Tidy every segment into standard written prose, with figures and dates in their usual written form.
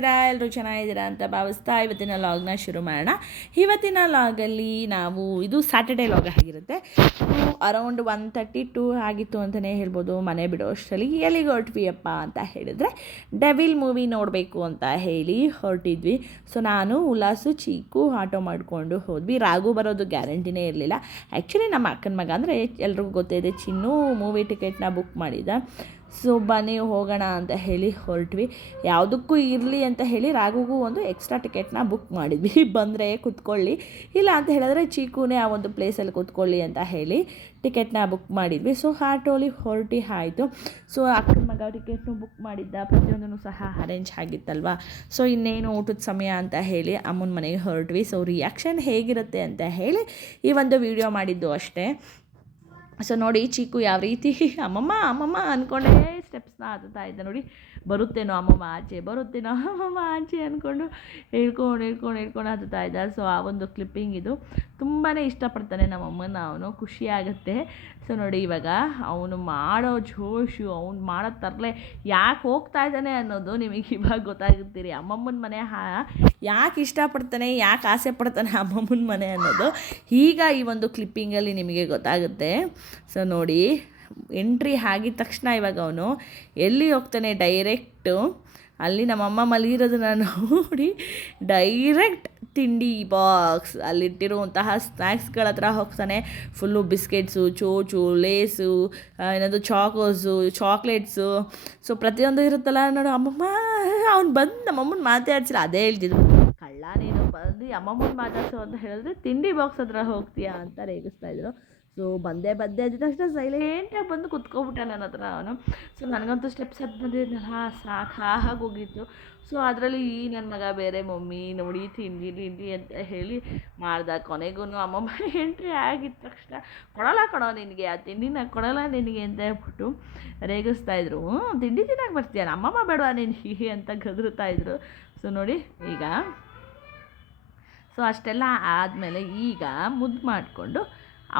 ಹೇಗಿದ್ದೀರಾ? ಎಲ್ಲರೂ ಚೆನ್ನಾಗಿದ್ದೀರಾ ಅಂತ ಭಾವಿಸ್ತಾ ಇವತ್ತಿನ ಲಾಗ್ನ ಶುರು ಮಾಡೋಣ. ಇವತ್ತಿನ ಲಾಗಲ್ಲಿ ನಾವು ಇದು ಸ್ಯಾಟರ್ಡೇ ಲಾಗ್ ಆಗಿರುತ್ತೆ. ಅರೌಂಡ್ 1:32 ಆಗಿತ್ತು ಅಂತಲೇ ಹೇಳ್ಬೋದು. ಮನೆ ಬಿಡೋ ಅಷ್ಟರಲ್ಲಿ ಎಲ್ಲಿಗೆ ಹೊರಟ್ವಿಯಪ್ಪ ಅಂತ ಹೇಳಿದರೆ ಡೆವಿಲ್ ಮೂವಿ ನೋಡಬೇಕು ಅಂತ ಹೇಳಿ ಹೊರಟಿದ್ವಿ. ಸೊ ನಾನು ಉಲ್ಲಾಸು ಚೀಕು ಆಟೋ ಮಾಡಿಕೊಂಡು ಹೋದ್ವಿ. ರಾಘು ಬರೋದು ಗ್ಯಾರಂಟಿನೇ ಇರಲಿಲ್ಲ. ಆ್ಯಕ್ಚುಲಿ ನಮ್ಮ ಅಕ್ಕನ ಮಗ ಅಂದರೆ ಎಲ್ರಿಗೂ ಗೊತ್ತಿದೆ, ಚಿನ್ನು ಮೂವಿ ಟಿಕೆಟ್ನ ಬುಕ್ ಮಾಡಿದ. ಸೊ ಬನ್ನಿ ಹೋಗೋಣ ಅಂತ ಹೇಳಿ ಹೊರಟ್ವಿ. ಯಾವುದಕ್ಕೂ ಇರಲಿ ಅಂತ ಹೇಳಿ ರಾಘುಗೂ ಒಂದು ಎಕ್ಸ್ಟ್ರಾ ಟಿಕೆಟ್ನ ಬುಕ್ ಮಾಡಿದ್ವಿ. ಬಂದರೆ ಕೂತ್ಕೊಳ್ಳಿ, ಇಲ್ಲ ಅಂತ ಹೇಳಿದ್ರೆ ಚೀಕೂನೇ ಆ ಒಂದು ಪ್ಲೇಸಲ್ಲಿ ಕೂತ್ಕೊಳ್ಳಿ ಅಂತ ಹೇಳಿ ಟಿಕೆಟ್ನ ಬುಕ್ ಮಾಡಿದ್ವಿ. ಸೊ ಆಟೋಲಿ ಹೊರಟಿ ಆಯಿತು. ಸೊ ಅಕ್ಕನ ಮಗ ಟಿಕೆಟ್ನು ಬುಕ್ ಮಾಡಿದ್ದ, ಪ್ರತಿಯೊಂದೂ ಸಹ ಅರೇಂಜ್ ಆಗಿತ್ತಲ್ವ. ಸೊ ಇನ್ನೇನು ಊಟದ ಸಮಯ ಅಂತ ಹೇಳಿ ಅಮ್ಮನ ಮನೆಗೆ ಹೊರಟ್ವಿ. ಸೊ ರಿಯಾಕ್ಷನ್ ಹೇಗಿರುತ್ತೆ ಅಂತ ಹೇಳಿ ಈ ಒಂದು ವಿಡಿಯೋ ಮಾಡಿದ್ದು ಅಷ್ಟೇ. ಸೊ ನೋಡಿ ಚೀಕು ಯಾವ ರೀತಿ ಅಮ್ಮಮ್ಮ ಅಂದ್ಕೊಂಡೇ ಸ್ಟೆಪ್ಸ್ನ ಹತ್ತುತ್ತಾ ಇದ್ದ. ನೋಡಿ ಬರುತ್ತೇನೋ ಅಮ್ಮಮ್ಮ ಆಚೆ, ಬರುತ್ತೇನೋ ಅಮ್ಮಮ್ಮ ಆಚೆ ಅಂದ್ಕೊಂಡು ಹೇಳ್ಕೊಂಡು ಹತ್ತುತ್ತಾ ಇದ್ದ. ಸೊ ಆ ಒಂದು ಕ್ಲಿಪ್ಪಿಂಗ್ ಇದು. ತುಂಬಾ ಇಷ್ಟಪಡ್ತಾನೆ ನಮ್ಮಮ್ಮನ ಅವನು, ಖುಷಿಯಾಗುತ್ತೆ. ಸೊ ನೋಡಿ ಇವಾಗ ಅವನು ಮಾಡೋ ಜೋಶು, ಅವ್ನು ಮಾಡೋ ತರಲೆ ಯಾಕೆ ಹೋಗ್ತಾ ಇದ್ದಾನೆ ಅನ್ನೋದು ನಿಮಗೆ ಇವಾಗ ಗೊತ್ತಾಗುತ್ತೀರಿ. ಅಮ್ಮಮ್ಮನ ಮನೆ ಯಾಕೆ ಇಷ್ಟಪಡ್ತಾನೆ, ಯಾಕೆ ಆಸೆ ಪಡ್ತಾನೆ ಅಮ್ಮಮ್ಮನ ಮನೆ ಅನ್ನೋದು ಈಗ ಈ ಒಂದು ಕ್ಲಿಪ್ಪಿಂಗಲ್ಲಿ ನಿಮಗೆ ಗೊತ್ತಾಗುತ್ತೆ. ಸೊ ನೋಡಿ ಎಂಟ್ರಿ ಆಗಿದ ತಕ್ಷಣ ಇವಾಗ ಅವನು ಎಲ್ಲಿ ಹೋಗ್ತಾನೆ, ಡೈರೆಕ್ಟು ಅಲ್ಲಿ ನಮ್ಮಮ್ಮ ಮಲಗಿರೋದನ್ನ ನೋಡಿ ಡೈರೆಕ್ಟ್ ತಿಂಡಿ ಬಾಕ್ಸ್ ಅಲ್ಲಿಟ್ಟಿರುವಂತಹ ಸ್ನ್ಯಾಕ್ಸ್ಗಳ ಹತ್ರ ಹೋಗ್ತಾನೆ. ಫುಲ್ಲು ಬಿಸ್ಕೆಟ್ಸು, ಚೋಚು, ಲೇಸು, ಏನದು ಚಾಕ್ಲೇಟ್ಸು. ಸೊ ಪ್ರತಿಯೊಂದು ಇರುತ್ತಲ್ಲ ನೋಡು. ಅಮ್ಮಮ್ಮ ಅವ್ನು ಬಂದು ನಮ್ಮಮ್ಮನ ಮಾತಾಡ್ಸಿಲ್ಲ, ಅದೇ ಹೇಳ್ತಿದ್ರು, ಕಳ್ಳ ನೀನು ಬಂದು ಅಮ್ಮಮ್ಮನ ಮಾತಾಡ್ಸು ಅಂತ ಹೇಳಿದ್ರೆ ತಿಂಡಿ ಬಾಕ್ಸ್ ಹತ್ರ ಹೋಗ್ತೀಯಾ ಅಂತ ರೇಗಿಸ್ತಾಯಿದ್ರು. ಸೊ ಬಂದೆ ಅದ ತಕ್ಷಣ ಸೈಲೆಂಟಾಗಿ ಬಂದು ಕುತ್ಕೊಬಿಟ್ಟ ನನ್ನ ಹತ್ರ ಅವನು. ಸೊ ನನಗಂತೂ ಸ್ಟೆಪ್ಸ್ ಹತ್ತು ಬಂದಿದ್ದೆನಲ್ಲ ಸಾಕಾಗೋಗಿತ್ತು. ಸೊ ಅದರಲ್ಲಿ ನನ್ನ ಮಗ ಬೇರೆ ಮಮ್ಮಿ ನೋಡಿ ತಿಂಡಿ ಅಂತ ಹೇಳಿ ಮಾಡ್ದ. ಕೊನೆಗೂ ಅಮ್ಮಮ್ಮ ಎಂಟ್ರಿ ಆಗಿದ ತಕ್ಷಣ ಕೊಡಲ್ಲ ಕಣೋ ನಿನಗೆ, ಆ ತಿಂಡಿನ ಕೊಡಲ್ಲ ನಿನಗೆ ಅಂತ ಹೇಳ್ಬಿಟ್ಟು ರೇಗಿಸ್ತಾಯಿದ್ರು. ತಿಂಡಿ ತಿನ್ನಕ್ಕೆ ಬರ್ತೀಯ, ನಮ್ಮಮ್ಮ ಬೇಡವಾ ನಿನಗೆ ಅಂತ ಗದರುತ್ತಾಯಿದ್ರು. ಸೊ ನೋಡಿ ಈಗ ಸೊ ಅಷ್ಟೆಲ್ಲ ಆದಮೇಲೆ ಈಗ ಮುದ್ದು ಮಾಡಿಕೊಂಡು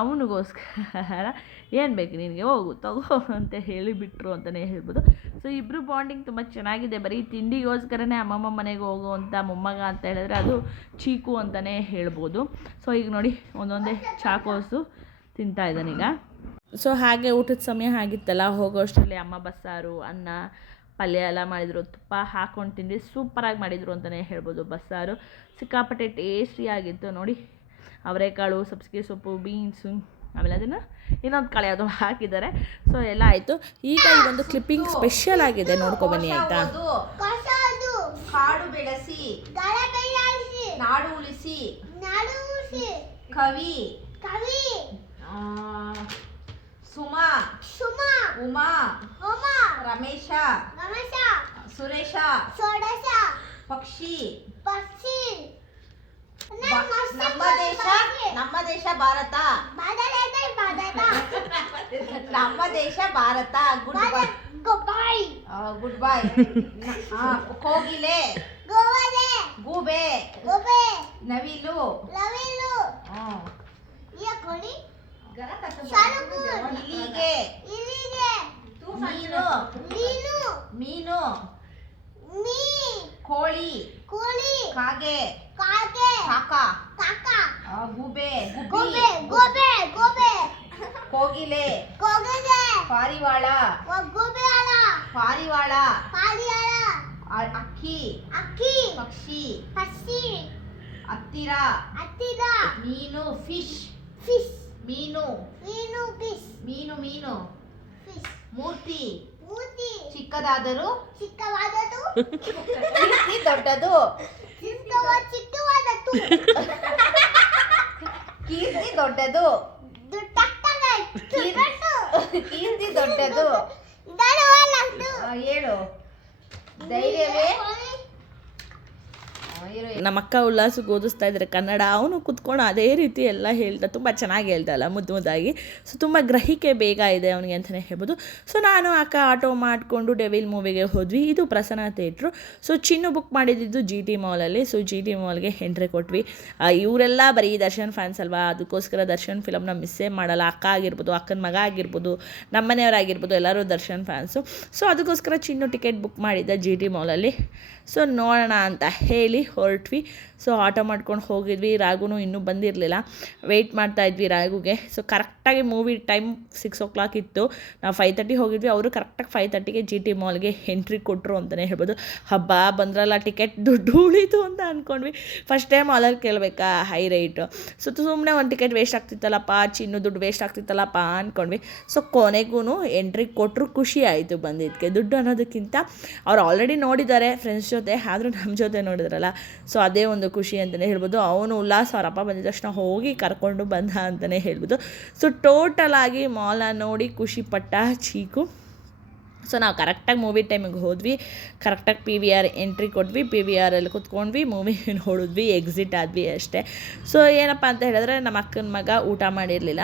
ಅವನಿಗೋಸ್ಕರ ಏನು ಬೇಕು ನಿನಗೆ, ಹೋಗು ತಗೋ ಅಂತ ಹೇಳಿಬಿಟ್ರು ಅಂತಲೇ ಹೇಳ್ಬೋದು. ಸೊ ಇಬ್ಬರು ಬಾಂಡಿಂಗ್ ತುಂಬ ಚೆನ್ನಾಗಿದೆ. ಬರೀ ತಿಂಡಿಗೋಸ್ಕರನೇ ಅಮ್ಮಮ್ಮ ಮನೆಗೆ ಹೋಗುವಂಥ ಮೊಮ್ಮಗ ಅಂತ ಹೇಳಿದ್ರೆ ಅದು ಚೀಕು ಅಂತಲೇ ಹೇಳ್ಬೋದು. ಸೊ ಈಗ ನೋಡಿ ಒಂದೊಂದೇ ಚಾಕೋಸು ತಿಂತಾಯಿದ್ದಾನೀಗ. ಸೊ ಹಾಗೆ ಊಟದ ಸಮಯ ಆಗಿತ್ತಲ್ಲ, ಹೋಗೋ ಅಷ್ಟರಲ್ಲಿ ಅಮ್ಮ ಬಸ್ಸಾರು, ಅನ್ನ, ಪಲ್ಯ ಎಲ್ಲ ಮಾಡಿದರು. ತುಪ್ಪ ಹಾಕ್ಕೊಂಡು ತಿಂಡಿ ಸೂಪರಾಗಿ ಮಾಡಿದರು ಅಂತಲೇ ಹೇಳ್ಬೋದು. ಬಸ್ಸಾರು ಸಿಕ್ಕಾಪಟ್ಟೆ ಟೇಸ್ಟಿಯಾಗಿತ್ತು. ನೋಡಿ ಅವರೆಕಾಳು, ಸಬ್ಸಿಗೆ ಸೊಪ್ಪು, ಬೀನ್ಸು, ಆಮೇಲೆ ಅದನ್ನು ಇನ್ನೊಂದು ಕಾಳು ಯಾವುದೋ ಹಾಕಿದ್ದಾರೆ. ಸೊ ಎಲ್ಲ ಆಯಿತು. ಈಗ ಈ ಒಂದು ಕ್ಲಿಪ್ಪಿಂಗ್ ಸ್ಪೆಷಲ್ ಆಗಿದೆ, ನೋಡ್ಕೊಬನ್ನಿ ಆಯಿತಾ. ಕಾಡು ಬೆಳೆಸಿ ನಾಡು ಉಳಿಸಿ ಕವಿ ಸುಮಾ ಉಮಾ ರಮೇಶ ಸುರೇಶ ಪಕ್ಷಿ ನಮ್ಮ ದೇಶ ಭಾರತ ನಮ್ಮ ದೇಶ ಭಾರತ. Good bye. ಕೋಗಿಲೆ, ಗೂಬೆ, ನವಿಲು, ಇಲಿಗೆ, ಮೀನು, ಕೋಳಿ, ಕಾಗೆ, ಕಾಕ, ಗೂಬೆ, ಕೋಗಿಲೆ, ಪಾರಿವಾಳ, ಅಕ್ಕಿ, ಪಕ್ಷಿ, ಹತ್ತಿರ, ಮೀನು, ಫಿಶ್, ಮೀನು, ಮೂರ್ತಿ, ಚಿಕ್ಕದಾದರೂ ಕೀರ್ತಿ ದೊಡ್ಡದು, ಕೀರ್ತಿ ದೊಡ್ಡದು, ಕೀರ್ತಿ ದೊಡ್ಡದು. ಹೇಳು, ಧೈರ್ಯವೇ ನಮ್ಮ ಅಕ್ಕ ಉಲ್ಲಾಸಕ್ಕೆ ಓದಿಸ್ತಾ ಇದ್ದಾರೆ ಕನ್ನಡ, ಅವನು ಕುತ್ಕೊಂಡು ಅದೇ ರೀತಿ ಎಲ್ಲ ಹೇಳ್ತಾ ತುಂಬ ಚೆನ್ನಾಗಿ ಹೇಳ್ದಲ್ಲ ಮುದ್ದಾಗಿ. ಸೊ ತುಂಬ ಗ್ರಹಿಕೆ ಬೇಗ ಇದೆ ಅವನಿಗೆ ಅಂತಲೇ ಹೇಳ್ಬೋದು. ಸೊ ನಾನು ಅಕ್ಕ ಆಟೋ ಮಾಡಿಕೊಂಡು ಡೆವಿಲ್ ಮೂವಿಗೆ ಹೋದ್ವಿ. ಇದು Prasanna theatre. So Chinnu book ಮಾಡಿದ್ದು ಜಿ ಟಿ ಮಾಲಲ್ಲಿ. ಸೊ ಜಿ ಟಿ ಮಾಲ್ಗೆ ಎಂಟ್ರಿ ಕೊಟ್ವಿ. ಇವರೆಲ್ಲ ಬರೀ ದರ್ಶನ್ ಫ್ಯಾನ್ಸ್ ಅಲ್ವಾ, ಅದಕ್ಕೋಸ್ಕರ ದರ್ಶನ್ ಫಿಲಮ್ನ ಮಿಸ್ಸೇ ಮಾಡಲ್ಲ. ಅಕ್ಕ ಆಗಿರ್ಬೋದು, ಅಕ್ಕನ ಮಗ ಆಗಿರ್ಬೋದು, ನಮ್ಮನೆಯವರಾಗಿರ್ಬೋದು, ಎಲ್ಲರೂ ದರ್ಶನ್ ಫ್ಯಾನ್ಸು. ಸೊ ಅದಕ್ಕೋಸ್ಕರ ಚಿನ್ನು ಟಿಕೆಟ್ ಬುಕ್ ಮಾಡಿದ್ದ ಜಿ ಟಿ ಮಾಲಲ್ಲಿ. ಸೊ ನೋಡೋಣ ಅಂತ ಹೇಳಿ ಹೊರಟ್ವಿ. ಸೊ ಆಟೋ ಮಾಡ್ಕೊಂಡು ಹೋಗಿದ್ವಿ. ರಾಘು ಇನ್ನೂ ಬಂದಿರಲಿಲ್ಲ, ವೆಯ್ಟ್ ಮಾಡ್ತಾಯಿದ್ವಿ ರಾಘುಗೆ. ಸೊ ಕರೆಕ್ಟಾಗಿ ಮೂವಿ ಟೈಮ್ 6 o'clock ಇತ್ತು. ನಾವು 5:30 ಹೋಗಿದ್ವಿ. ಅವರು ಕರೆಕ್ಟಾಗಿ 5:30ಗೆ ಜಿ ಟಿ ಮಾಲ್ಗೆ ಎಂಟ್ರಿ ಕೊಟ್ಟರು ಅಂತಲೇ ಹೇಳ್ಬೋದು. ಹಬ್ಬ ಬಂದ್ರಲ್ಲ, ಟಿಕೆಟ್ ದುಡ್ಡು ಉಳಿತು ಅಂತ ಅಂದ್ಕೊಂಡ್ವಿ. ಫಸ್ಟ್ ಟೈಮ್ ಮಾಲಲ್ಲಿ ಕೇಳಬೇಕಾ ಹೈ ರೇಟು. ಸೊ ಸುಮ್ಮನೆ ಒಂದು ಟಿಕೆಟ್ ವೇಸ್ಟ್ ಆಗ್ತಿತ್ತಲ್ಲಪ್ಪ, ಚಿನ್ನು ದುಡ್ಡು ವೇಸ್ಟ್ ಆಗ್ತಿತ್ತಲ್ಲಪ್ಪ ಅಂದ್ಕೊಂಡ್ವಿ. ಸೊ ಕೊನೆಗೂ ಎಂಟ್ರಿ ಕೊಟ್ಟರು. ಖುಷಿ ಆಯಿತು ಬಂದಿದ್ದಕ್ಕೆ. ದುಡ್ಡು ಅನ್ನೋದಕ್ಕಿಂತ ಅವ್ರು ಆಲ್ರೆಡಿ ನೋಡಿದ್ದಾರೆ ಫ್ರೆಂಡ್ಸ್ ಜೊತೆ, ಆದರೂ ನಮ್ಮ ಜೊತೆ ನೋಡಿದ್ರಲ್ಲ, ಸೊ ಅದೇ ಒಂದು ಖುಷಿ ಅಂತಲೇ ಹೇಳ್ಬೋದು. ಅವನು ಉಲ್ಲಾಸ ಅವರಪ್ಪ ಬಂದಿದ ತಕ್ಷಣ ಹೋಗಿ ಕರ್ಕೊಂಡು ಬಂದ ಅಂತಲೇ ಹೇಳ್ಬೋದು. ಸೊ ಟೋಟಲಾಗಿ ಮಾಲ್ನ ನೋಡಿ ಖುಷಿಪಟ್ಟ ಚೀಕು. ಸೊ ನಾವು ಕರೆಕ್ಟಾಗಿ ಮೂವಿ ಟೈಮಿಗೆ ಹೋದ್ವಿ. ಕರೆಕ್ಟಾಗಿ PVR ಎಂಟ್ರಿ ಕೊಟ್ವಿ. PVRಲ್ಲಿ ಕೂತ್ಕೊಂಡ್ವಿ, ಮೂವಿ ನೋಡಿದ್ವಿ, ಎಕ್ಸಿಟ್ ಆದ್ವಿ ಅಷ್ಟೇ. ಸೊ ಏನಪ್ಪ ಅಂತ ಹೇಳಿದ್ರೆ, ನಮ್ಮ ಅಕ್ಕನ ಮಗ ಊಟ ಮಾಡಿರಲಿಲ್ಲ.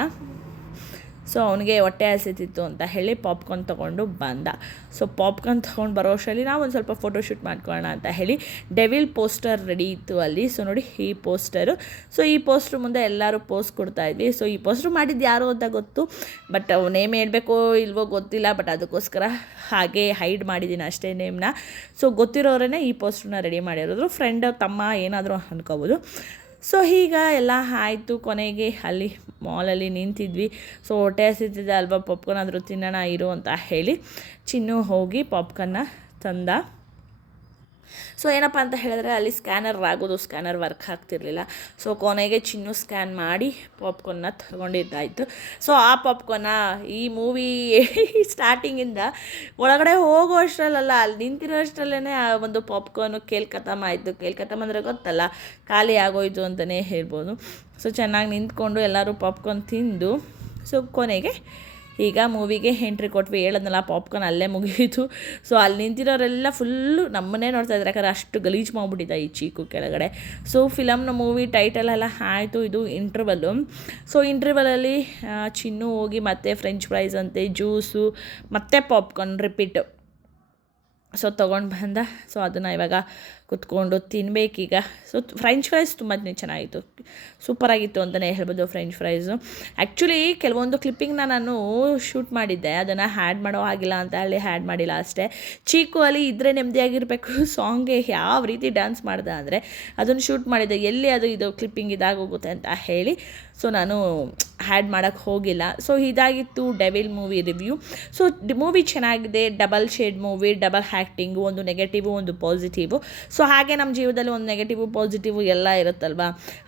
ಸೊ ಅವನಿಗೆ ಹೊಟ್ಟೆ ಹಸಿತಿತ್ತು ಅಂತ ಹೇಳಿ ಪಾಪ್ಕಾರ್ನ್ ತೊಗೊಂಡು ಬಂದ. ಸೊ ಪಾಪ್ಕಾರ್ನ್ ತೊಗೊಂಡು ಬರೋ ಅಷ್ಟರಲ್ಲಿ ನಾವು ಒಂದು ಸ್ವಲ್ಪ ಫೋಟೋಶೂಟ್ ಮಾಡ್ಕೊಳ್ಳೋಣ ಅಂತ ಹೇಳಿ ಡೆವಿಲ್ ಪೋಸ್ಟರ್ ರೆಡಿ ಇತ್ತು ಅಲ್ಲಿ. ಸೊ ನೋಡಿ ಈ ಪೋಸ್ಟರು. ಸೊ ಈ ಪೋಸ್ಟ್ರ್ ಮುಂದೆ ಎಲ್ಲರೂ ಪೋಸ್ಟ್ ಕೊಡ್ತಾಯಿದ್ವಿ. ಸೊ ಈ ಪೋಸ್ಟ್ರು ಮಾಡಿದ್ದು ಯಾರು ಅಂತ ಗೊತ್ತು, ಬಟ್ ನೇಮ್ ಹೇಳಬೇಕೋ ಇಲ್ವೋ ಗೊತ್ತಿಲ್ಲ. ಬಟ್ ಅದಕ್ಕೋಸ್ಕರ ಹಾಗೆ ಹೈಡ್ ಮಾಡಿದ್ದೀನಿ ಅಷ್ಟೇ ನೇಮ್ನ. ಸೊ ಗೊತ್ತಿರೋರೇ ಈ ಪೋಸ್ಟ್ರನ್ನ ರೆಡಿ ಮಾಡಿರೋದು. ಫ್ರೆಂಡ್, ತಮ್ಮ ಏನಾದರೂ ಅಂದ್ಕೋಬೋದು. ಸೊ ಈಗ ಎಲ್ಲ ಆಯಿತು. ಕೊನೆಗೆ ಅಲ್ಲಿ ಮಾಲಲ್ಲಿ ನಿಂತಿದ್ವಿ. ಸೊ ಹೊಟ್ಟೆ ಹಸಿತಿದೆ ಅಲ್ವಾ, ಪಾಪ್ಕಾರ್ನ್ ಆದರೂ ತಿನ್ನೋಣ ಇರು ಅಂತ ಹೇಳಿ ಚಿನ್ನು ಹೋಗಿ ಪಾಪ್ಕಾರ್ನ್ನ ತಂದ. ಸೊ ಏನಪ್ಪ ಅಂತ ಹೇಳಿದ್ರೆ, ಅಲ್ಲಿ ಸ್ಕ್ಯಾನರ್ ಆಗೋದು, ಸ್ಕ್ಯಾನರ್ ವರ್ಕ್ ಆಗ್ತಿರ್ಲಿಲ್ಲ. ಸೊ ಕೊನೆಗೆ ಚಿನ್ನು ಸ್ಕ್ಯಾನ್ ಮಾಡಿ ಪಾಪ್ಕಾರ್ನ್ನ ತಗೊಂಡಿದ್ದಾಯಿತು. ಸೊ ಆ ಪಾಪ್ಕಾರ್ನ ಈ ಮೂವಿ ಸ್ಟಾರ್ಟಿಂಗಿಂದ ಒಳಗಡೆ ಹೋಗೋ ಅಷ್ಟರಲ್ಲ, ಅಲ್ಲಿ ನಿಂತಿರೋ ಅಷ್ಟರಲ್ಲೇ ಆ ಒಂದು ಪಾಪ್ಕಾರ್ನು ಕೇಲ್ಕತ್ತಮ್ಮ ಆಯಿತು. ಕೇಲ್ಕತ್ತಮ್ಮ ಅಂದರೆ ಗೊತ್ತಲ್ಲ, ಖಾಲಿ ಆಗೋಯ್ತು ಅಂತಲೇ ಹೇಳ್ಬೋದು. ಸೊ ಚೆನ್ನಾಗಿ ನಿಂತ್ಕೊಂಡು ಎಲ್ಲರೂ ಪಾಪ್ಕಾರ್ನ್ ತಿಂದು, ಸೊ ಕೊನೆಗೆ ಈಗ ಮೂವಿಗೆ ಎಂಟ್ರಿ ಕೊಟ್ವಿ. ಹೇಳದ್ನಲ್ಲ, ಪಾಪ್ಕಾರ್ನ್ ಅಲ್ಲೇ ಮುಗಿಯಿತು. ಸೊ ಅಲ್ಲಿ ನಿಂತಿರೋರೆಲ್ಲ ಫುಲ್ಲು ನಮ್ಮನ್ನೇ ನೋಡ್ತಾ ಇದ್ದಾರೆ, ಯಾಕಂದ್ರೆ ಅಷ್ಟು ಗಲೀಜು ಮಾಡಿಬಿಟ್ಟಿದ್ದ ಈ ಚೀಕು ಕೆಳಗಡೆ. ಸೊ ಫಿಲಮ್ನ ಮೂವಿ ಟೈಟಲೆಲ್ಲ ಆಯಿತು. ಇದು ಇಂಟರ್ವಲ್ಲು. ಸೊ ಇಂಟರ್ವಲಲ್ಲಿ ಚಿನ್ನು ಹೋಗಿ ಮತ್ತೆ ಫ್ರೆಂಚ್ ಫ್ರೈಸ್ ಅಂತೆ, ಜ್ಯೂಸು ಮತ್ತು ಪಾಪ್ಕಾರ್ನ್ ರಿಪೀಟು ಸೊ ತೊಗೊಂಡು ಬಂದ. ಸೊ ಅದನ್ನು ಇವಾಗ ಕುತ್ಕೊಂಡು ತಿನ್ನಬೇಕೀಗ. ಸೊ ಫ್ರೆಂಚ್ ಫ್ರೈಸ್ ತುಂಬ ಚೆನ್ನಾಗಿತ್ತು, ಸೂಪರಾಗಿತ್ತು ಅಂತಲೇ ಹೇಳ್ಬೋದು ಫ್ರೆಂಚ್ ಫ್ರೈಸು. ಆ್ಯಕ್ಚುಲಿ ಕೆಲವೊಂದು ಕ್ಲಿಪ್ಪಿಂಗ್ನ ನಾನು ಶೂಟ್ ಮಾಡಿದ್ದೆ, ಅದನ್ನು ಹ್ಯಾಡ್ ಮಾಡೋ ಆಗಿಲ್ಲ ಅಂತ ಹೇಳಿ ಹ್ಯಾಡ್ ಮಾಡಿಲ್ಲ ಅಷ್ಟೇ. ಚೀಕು ಅಲ್ಲಿ ಇದ್ದರೆ ನೆಮ್ಮದಿಯಾಗಿರಬೇಕು, ಸಾಂಗ್ಗೆ ಯಾವ ರೀತಿ ಡ್ಯಾನ್ಸ್ ಮಾಡ್ದೆ ಅಂದರೆ ಅದನ್ನು ಶೂಟ್ ಮಾಡಿದ್ದೆ. ಎಲ್ಲಿ ಇದು ಕ್ಲಿಪ್ಪಿಂಗ್ ಇದಾಗೋಗುತ್ತೆ ಅಂತ ಹೇಳಿ ಸೊ ನಾನು ಹ್ಯಾಡ್ ಮಾಡೋಕ್ಕೆ ಹೋಗಿಲ್ಲ. ಸೊ ಇದಾಗಿತ್ತು devil movie review. So movie ಚೆನ್ನಾಗಿದೆ, double shade movie, double acting, ಒಂದು ನೆಗೆಟಿವು ಒಂದು ಪಾಸಿಟಿವು. ಸೊ ಹಾಗೆ ನಮ್ಮ ಜೀವನದಲ್ಲಿ ಒಂದು ನೆಗೆಟಿವು ಪಾಸಿಟಿವು ಎಲ್ಲ ಇರುತ್ತಲ್ವ,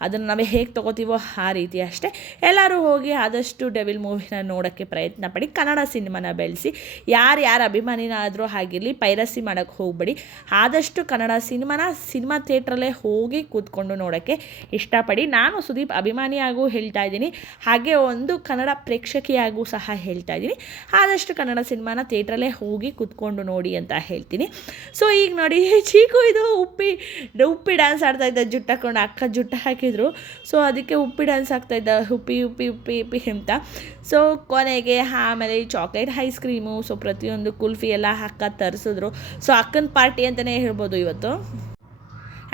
ಅದನ್ನು ನಾವು ಹೇಗೆ ತೊಗೋತೀವೋ ಆ ರೀತಿ ಅಷ್ಟೇ. ಎಲ್ಲರೂ ಹೋಗಿ ಆದಷ್ಟು ಡೆವಿಲ್ ಮೂವಿನ ನೋಡೋಕ್ಕೆ ಪ್ರಯತ್ನ ಪಡಿ. ಕನ್ನಡ ಸಿನಿಮಾನ ಬೆಳೆಸಿ. ಯಾರು ಅಭಿಮಾನಿನಾದರೂ ಆಗಿರಲಿ, ಪೈರಸಿ ಮಾಡೋಕ್ಕೆ ಹೋಗಬೇಡಿ. ಆದಷ್ಟು ಕನ್ನಡ ಸಿನಿಮಾ ಥಿಯೇಟ್ರಲ್ಲೇ ಹೋಗಿ ಕೂತ್ಕೊಂಡು ನೋಡೋಕ್ಕೆ ಇಷ್ಟಪಡಿ. ನಾನು ಸುದೀಪ್ ಅಭಿಮಾನಿಯಾಗೂ ಹೇಳ್ತಾ ಇದ್ದೀನಿ, ಹಾಗೆ ಒಂದು ಕನ್ನಡ ಪ್ರೇಕ್ಷಕಿಯಾಗೂ ಸಹ ಹೇಳ್ತಾ ಇದ್ದೀನಿ. ಆದಷ್ಟು ಕನ್ನಡ ಸಿನಿಮಾನ ಥಿಯೇಟ್ರಲ್ಲೇ ಹೋಗಿ ಕೂತ್ಕೊಂಡು ನೋಡಿ ಅಂತ ಹೇಳ್ತೀನಿ. ಸೊ ಈಗ ನೋಡಿ, ಚೀಕು ಇದು ಉಪ್ಪಿ ಡ್ಯಾನ್ಸ್ ಆಡ್ತಾಯಿದ್ದ, ಜುಟ್ಟು ಹಾಕ್ಕೊಂಡು. ಅಕ್ಕ ಜುಟ್ಟು ಹಾಕಿದ್ರು, ಸೊ ಅದಕ್ಕೆ ಉಪ್ಪಿ ಡ್ಯಾನ್ಸ್ ಆಗ್ತಾಯಿದ್ದ, ಉಪ್ಪಿ ಅಂತ. ಸೊ ಕೊನೆಗೆ ಆಮೇಲೆ ಚಾಕ್ಲೇಟ್ ಐಸ್ ಕ್ರೀಮು, ಸೊ ಪ್ರತಿಯೊಂದು ಕುಲ್ಫಿ ಎಲ್ಲ ಅಕ್ಕ ತರಿಸಿದ್ರು. ಸೊ ಅಕ್ಕನ ಪಾರ್ಟಿ ಅಂತಲೇ ಹೇಳ್ಬೋದು ಇವತ್ತು.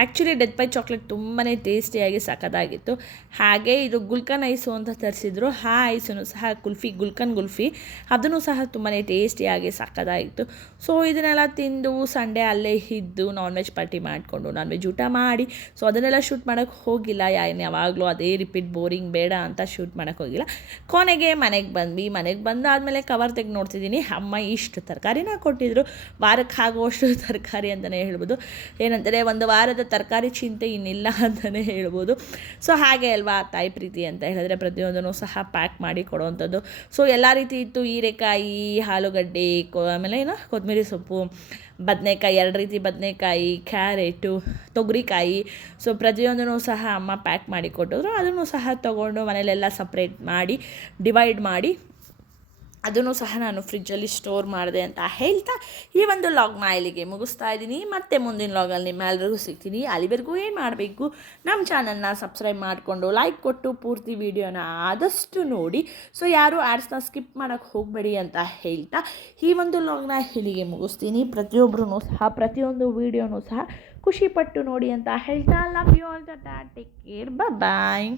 ಆ್ಯಕ್ಚುಲಿ ಡೆತ್ ಬೈ ಚಾಕ್ಲೇಟ್ ತುಂಬಾ ಟೇಸ್ಟಿಯಾಗಿ ಸಖತ್ತಾಗಿತ್ತು. ಹಾಗೆ ಇದು ಗುಲ್ಕನ್ ಐಸು ಅಂತ ತರಿಸಿದ್ರು. ಆ ಐಸನ್ನು ಸಹ ಗುಲ್ಕನ್ ಗುಲ್ಫಿ, ಅದನ್ನು ಸಹ ತುಂಬಾ ಟೇಸ್ಟಿಯಾಗಿ ಸಖತ್ತಾಗಿತ್ತು. ಸೊ ಇದನ್ನೆಲ್ಲ ತಿಂದು ಸಂಡೇ ಅಲ್ಲೇ ಇದ್ದು ನಾನ್ ವೆಜ್ ಪಾರ್ಟಿ ಮಾಡಿಕೊಂಡು ನಾನ್ ವೆಜ್ ಊಟ ಮಾಡಿ, ಸೊ ಅದನ್ನೆಲ್ಲ ಶೂಟ್ ಮಾಡೋಕ್ಕೆ ಹೋಗಿಲ್ಲ. ಯಾವಾಗಲೂ ಅದೇ ರಿಪೀಟ್ ಬೋರಿಂಗ್ ಬೇಡ ಅಂತ ಶೂಟ್ ಮಾಡೋಕ್ಕೆ ಹೋಗಿಲ್ಲ. ಕೊನೆಗೆ ಮನೆಗೆ ಬಂದ್ವಿ. ಮನೆಗೆ ಬಂದಾದಮೇಲೆ ಕವರ್ ತೆಗೆದು ನೋಡ್ತಿದ್ದೀನಿ, ಅಮ್ಮ ಇಷ್ಟು ತರಕಾರಿನ ಕೊಟ್ಟಿದ್ರು. ವಾರಕ್ಕೆ ಆಗುವಷ್ಟು ತರಕಾರಿ ಅಂತಲೇ ಹೇಳ್ಬೋದು. ಏನಂದರೆ ಒಂದು ವಾರದ ತರಕಾರಿ ಚಿಂತೆ ಇನ್ನಿಲ್ಲ ಅಂತಲೇ ಹೇಳ್ಬೋದು. ಸೊ ಹಾಗೆ ಅಲ್ವಾ ತಾಯಿ ಪ್ರೀತಿ ಅಂತ ಹೇಳಿದ್ರೆ, ಪ್ರತಿಯೊಂದನ್ನು ಸಹ ಪ್ಯಾಕ್ ಮಾಡಿ ಕೊಡುವಂಥದ್ದು. ಸೊ ಎಲ್ಲ ರೀತಿ ಇತ್ತು. ಹೀರೆಕಾಯಿ, ಆಲೂಗಡ್ಡೆ, ಆಮೇಲೆ ಕೊತ್ತಂಬರಿ ಸೊಪ್ಪು, ಬದನೆಕಾಯಿ, 2 ರೀತಿ ಬದನೆಕಾಯಿ, ಕ್ಯಾರೆಟು, ತೊಗರಿಕಾಯಿ. ಸೊ ಪ್ರತಿಯೊಂದನ್ನು ಸಹ ಅಮ್ಮ ಪ್ಯಾಕ್ ಮಾಡಿ ಕೊಟ್ಟಿದ್ರು. ಅದನ್ನು ಸಹ ತೊಗೊಂಡು ಮನೇಲೆಲ್ಲ ಸಪ್ರೇಟ್ ಮಾಡಿ ಡಿವೈಡ್ ಮಾಡಿ ಅದನ್ನು ಸಹ ನಾನು ಫ್ರಿಜ್ಜಲ್ಲಿ ಸ್ಟೋರ್ ಮಾಡಿದೆ ಅಂತ ಹೇಳ್ತಾ ಈ ಒಂದು ಲಾಗ್ನ ಇಲ್ಲಿಗೆ ಮುಗಿಸ್ತಾ ಇದ್ದೀನಿ. ಮತ್ತೆ ಮುಂದಿನ ಲಾಗಲ್ಲಿ ನಿಮ್ಮೆಲ್ಲರಿಗೂ ಸಿಗ್ತೀನಿ. ಅಲ್ಲಿವರೆಗೂ ಏನು ಮಾಡಬೇಕು, ನಮ್ಮ ಚಾನಲ್ನ ಸಬ್ಸ್ಕ್ರೈಬ್ ಮಾಡಿಕೊಂಡು ಲೈಕ್ ಕೊಟ್ಟು ಪೂರ್ತಿ ವಿಡಿಯೋನ ಆದಷ್ಟು ನೋಡಿ. ಸೊ ಯಾರು ಆ್ಯಡ್ಸ್ನ ಸ್ಕಿಪ್ ಮಾಡೋಕ್ಕೆ ಹೋಗಬೇಡಿ ಅಂತ ಹೇಳ್ತಾ ಈ ಒಂದು ಲಾಗ್ನ ಇಲ್ಲಿಗೆ ಮುಗಿಸ್ತೀನಿ. ಪ್ರತಿಯೊಬ್ಬರೂ ಸಹ ಪ್ರತಿಯೊಂದು ವೀಡಿಯೋನೂ ಸಹ ಖುಷಿಪಟ್ಟು ನೋಡಿ ಅಂತ ಹೇಳ್ತಾ love you all. Tata, take care, bye.